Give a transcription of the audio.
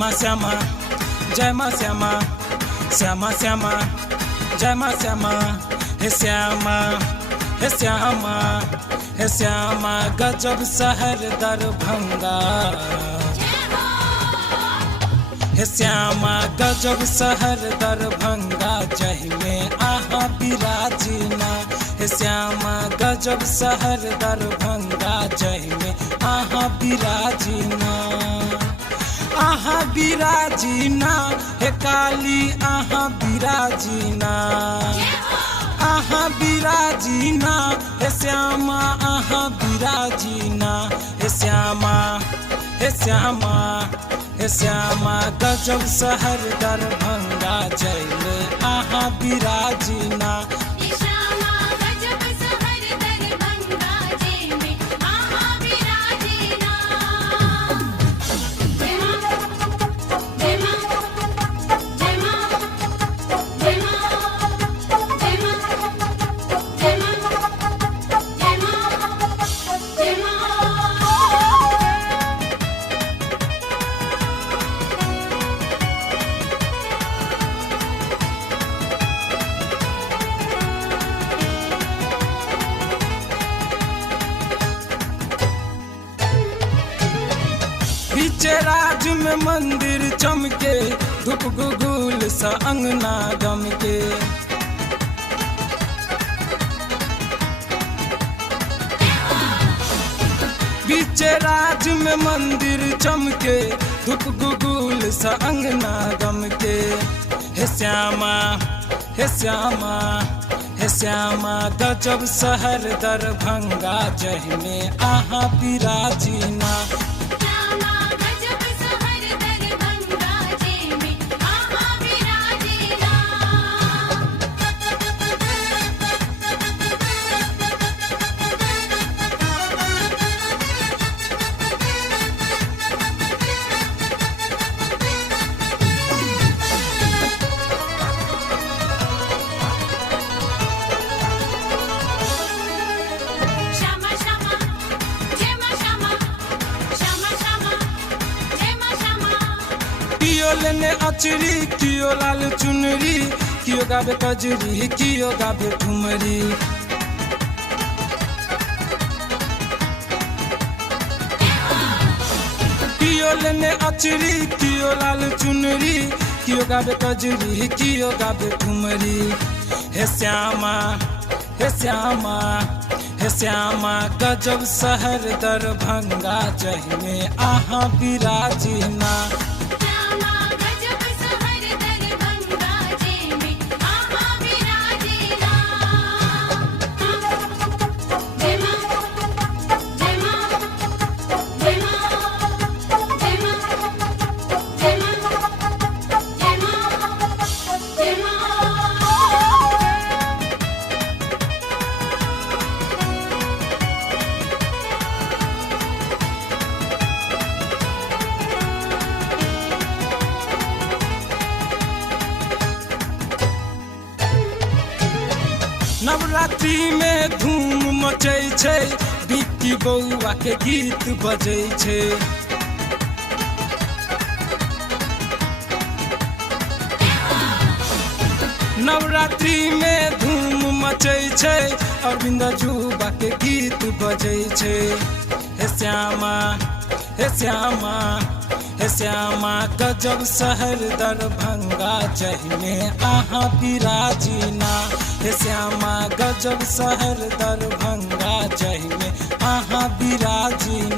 श्यामा श्यामा जय माँ श्यामा, श्यामा श्यामा जय माँ श्यामा, हे श्यामा हे श्यामा हे श्यामा गजब शहर दरभंगा, हे श्यामा गजब शहर दरभंगा जहि में आहा विराजिना, हे श्यामा गजब शहर दरभंगा जहि में आहा विराजिना, आहा विराजिना हे काली आहा विराजिना, आहा विराजिना हे श्यामा आहा विराजिना, हे श्यामा हे श्यामा हे श्यामा गजब शहर दरभंगा जय में आहा विराजिना, बीचे राज में मंदिर चमके, धूप गुगुल सा अंगना गमके, बीचे राज में मंदिर चमके, धूप गुगुल सा अंगना गमके, हे श्यामा हे श्यामा हे श्यामा गजब शहर दरभंगा जहि में आहा विराजिना, कियो लेने अचरी कियो लाल चुनरी, कियो गावे कजरी कियो गावे ठुमरी, कियो लेने अचरी कियो लाल चुनरी, कियो गावे कजरी कियो गावे ठुमरी, हे श्यामा हे श्यामा हे श्यामा गजब शहर दरभंगा जहि में आहा विराजिना, नवरात्रि में धूम मचै छै, बिक्की बौआ के गीत बजै छै, नवरात्रि में धूम मचै छै, अरविंद जुबा के गीत बजै छै, हे श्यामा हे श्यामा हे श्यामा गजब शहर दरभंगा जहि में आहा विराजिना, हे श्यामा गजब शहर दरभंगा जहि में आहा विराजिना।